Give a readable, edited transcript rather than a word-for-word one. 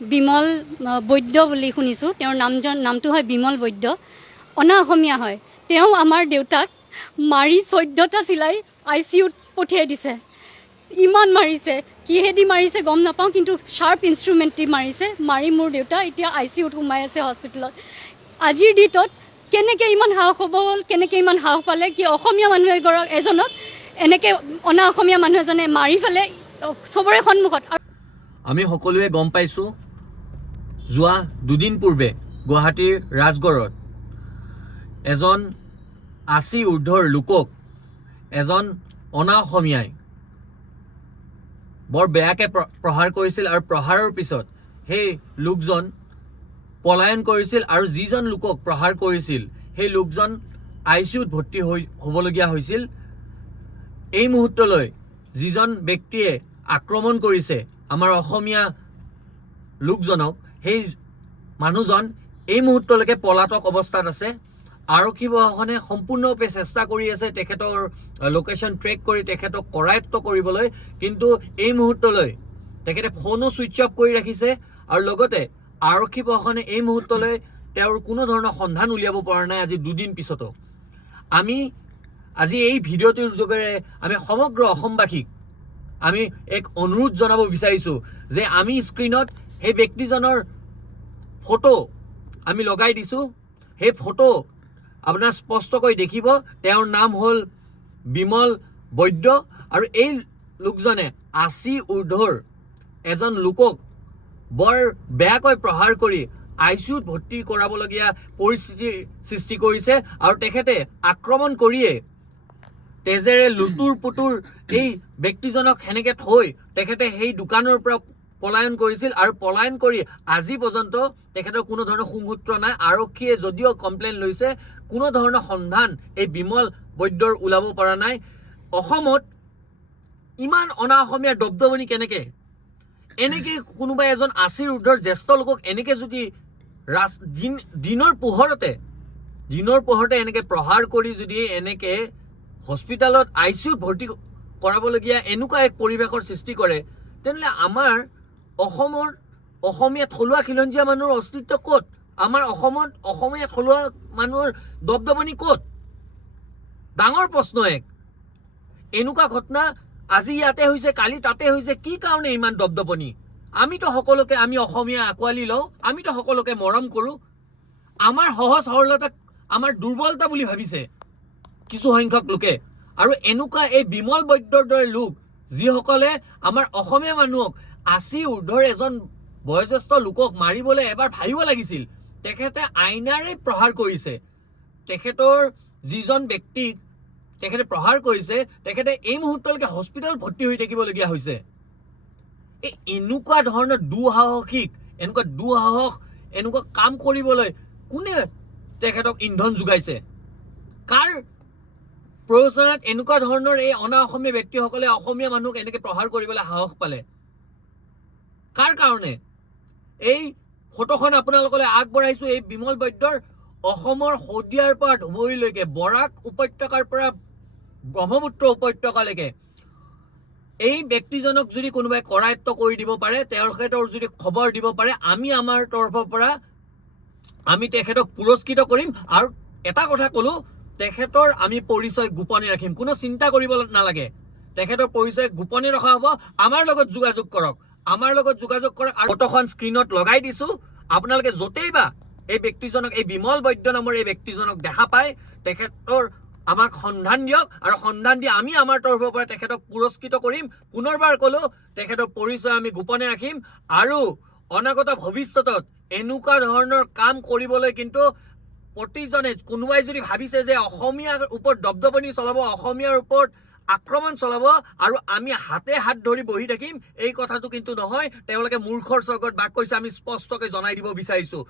বিমল বৈদ্য বুলি শুনিছোঁ। তেওঁৰ নামটো হয় বিমল বৈদ্য, অনা অসমীয়া হয়। তেওঁ আমাৰ দেউতাক মাৰি 14টা চিলাই ICUত পঠিয়াই দিছে। ইমান মাৰিছে, কিহেদি মাৰিছে গম নাপাওঁ, কিন্তু শ্বাৰ্প ইনষ্ট্ৰুমেণ্ট দি মাৰিছে। মাৰি মোৰ দেউতা এতিয়া ICUত সোমাই আছে হস্পিটেলত। আজিৰ ডেটত কেনেকৈ ইমান সাহস হ'ব হ'ল, কেনেকৈ ইমান সাহস পালে কি অসমীয়া মানুহ এজনক এনেকৈ অনা অসমীয়া মানুহ এজনে মাৰি ফেলে চবৰে সন্মুখত। আমি সকলোৱে গম পাইছোঁ, যোৱা দুদিন পূৰ্বে গুৱাহাটীৰ ৰাজগড়ত এজন 80 ঊৰ্ধৰ লোকক এজন অনা অসমীয়াই বৰ বেয়াকৈ প্ৰহাৰ কৰিছিল আৰু প্ৰহাৰৰ পিছত সেই লোকজন পলায়ন কৰিছিল আৰু যিজন লোকক প্ৰহাৰ কৰিছিল সেই লোকজন ICUত ভৰ্তি হ'বলগীয়া হৈছিল। এই মুহূৰ্তলৈ যিজন ব্যক্তিয়ে আক্ৰমণ কৰিছে আমাৰ অসমীয়া লোকজনক, সেই মানুহজন এই মুহূৰ্তলৈকে পলাতক অৱস্থাত আছে। আৰক্ষী প্ৰশাসনে সম্পূৰ্ণৰূপে চেষ্টা কৰি আছে তেখেতৰ লোকেশ্যন ট্ৰেক কৰি তেখেতক কৰায়ত্ব কৰিবলৈ, কিন্তু এই মুহূৰ্তলৈ তেখেতে ফোনো ছুইচ অফ কৰি ৰাখিছে আৰু লগতে আৰক্ষী প্ৰশাসনে এই মুহূৰ্তলৈ তেওঁৰ কোনো ধৰণৰ সন্ধান উলিয়াব পৰা নাই। আজি দুদিন পিছতো আমি আজি এই ভিডিঅ'টোৰ যোগেৰে আমি সমগ্ৰ অসমবাসীক আমি এক অনুৰোধ জনাব বিচাৰিছোঁ যে আমি স্ক্ৰীণত সেই ব্যক্তিজনৰ ফটো আমি লগাই দিছোঁ। সেই ফটো আপোনাৰ স্পষ্টকৈ দেখিব। তেওঁৰ নাম হ'ল বিমল বৈদ্য আৰু এই লোকজনে 80 ঊৰ্ধৰ এজন লোকক বৰ বেয়াকৈ প্ৰহাৰ কৰি ICUত ভৰ্তি কৰাবলগীয়া পৰিস্থিতিৰ সৃষ্টি কৰিছে আৰু তেখেতে আক্ৰমণ কৰিয়ে তেজেৰে লুতুৰ পুতুৰ এই ব্যক্তিজনক সেনেকৈ থৈ তেখেতে সেই দোকানৰ পৰা পলায়ন কৰিছিল আৰু পলায়ন কৰি আজি পৰ্যন্ত তেখেতৰ কোনো ধৰণৰ সুমূত্ৰ নাই। আৰক্ষীয়ে যদিও কমপ্লেইন লৈছে, কোনো ধৰণৰ সন্ধান এই বিমল বৈদ্যৰ ওলাব পৰা নাই। অসমত ইমান অনা অসমীয়াৰ দবদবনি কেনেকৈ? এনেকৈ কোনোবা এজন 80 ঊৰ্ধৰ জ্যেষ্ঠ লোকক এনেকৈ যদি দিনৰ পোহৰতে এনেকৈ প্ৰহাৰ কৰি যদি এনেকৈ হস্পিটেলত ICUত ভৰ্তি কৰাবলগীয়া এনেকুৱা এক পৰিৱেশৰ সৃষ্টি কৰে, তেনেহ'লে আমাৰ অসমৰ অসমীয়া থলুৱা খিলঞ্জীয়া মানুহৰ অস্তিত্ব ক'ত? আমাৰ অসমত অসমীয়া থলুৱা মানুহৰ দবদবনি ক'ত? ডাঙৰ প্ৰশ্ন এক। এনেকুৱা ঘটনা আজি ইয়াতে হৈছে, কালি তাতে হৈছে, কি কাৰণে ইমান দবদবনি? আমিতো সকলোকে আমি অসমীয়া আঁকোৱালি লওঁ, আমিতো সকলোকে মৰম কৰোঁ। আমাৰ সহজ সৰলতাক আমাৰ দুৰ্বলতা বুলি ভাবিছে কিছু সংখ্যক লোকে। আৰু এনেকুৱা এই বিমল বৈদ্যৰ দৰে লোক যিসকলে আমাৰ অসমীয়া মানুহক 80 ঊৰ্ধৰ এজন বয়োজ্যেষ্ঠ লোকক মাৰিবলৈ এবাৰ ভাবিব লাগিছিল। তেখেতে আইনাৰে প্ৰহাৰ কৰিছে। তেখেতৰ যিজন ব্যক্তিক তেখেতে প্ৰহাৰ কৰিছে তেখেতে এই মুহূৰ্তলৈকে হস্পিটেল ভৰ্তি হৈ থাকিবলগীয়া হৈছে। এই এনেকুৱা ধৰণৰ দুঃসাহসিক এনেকুৱা কাম কৰিবলৈ কোনে তেখেতক ইন্ধন যোগাইছে? কাৰ প্ৰয়োজনত এনেকুৱা ধৰণৰ এই অনা অসমীয়া ব্যক্তিসকলে অসমীয়া মানুহক এনেকৈ প্ৰহাৰ কৰিবলৈ সাহস পালে? কাৰ কাৰণে? এই ফটোখন আপোনালোকলৈ আগবঢ়াইছোঁ এই বিমল বৈদ্যৰ অসমৰ শদিয়াৰ পৰা ধুবুৰীলৈকে, বৰাক উপত্যকাৰ পৰা ব্ৰহ্মপুত্ৰ উপত্যকালৈকে এই ব্যক্তিজনক যদি কোনোবাই কৰায়ত্ব কৰি দিব পাৰে, তেখেতৰ যদি খবৰ দিব পাৰে, আমি আমাৰ তৰফৰ পৰা আমি তেখেতক পুৰস্কৃত কৰিম। আৰু এটা কথা ক'লোঁ, তেখেতৰ আমি পৰিচয় গোপনে ৰাখিম। কোনো চিন্তা কৰিব নালাগে, তেখেতৰ পৰিচয় গোপনে ৰখা হ'ব। আমাৰ লগত যোগাযোগ কৰক, আৰু ফটোখন স্ক্ৰীণত লগাই দিছোঁ। আপোনালোকে য'তেই বা এই ব্যক্তিজনক, এই বিমল বৈদ্য নামৰ এই ব্যক্তিজনক দেখা পায়, তেখেতৰ আমাক সন্ধান দিয়ক আৰু সন্ধান দি আমি আমাৰ তৰফৰ পৰা তেখেতক পুৰস্কৃত কৰিম। পুনৰবাৰ ক'লোঁ, তেখেতৰ পৰিচয় আমি গোপনে ৰাখিম আৰু অনাগত ভৱিষ্যতত এনেকুৱা ধৰণৰ কাম কৰিবলৈ কিন্তু প্ৰতিজনে, কোনোবাই যদি ভাবিছে যে অসমীয়াৰ ওপৰত দবদবনি চলাব, অসমীয়াৰ ওপৰত আক্ৰমণ চলাব আৰু আমি হাতে হাত ধৰি বহি থাকিম, এই কথাটো কিন্তু নহয়। তেওঁলোকে মূৰ্খৰ স্বৰ্গত বাস কৰিছে, আমি স্পষ্টকৈ জনাই দিব বিচাৰিছোঁ।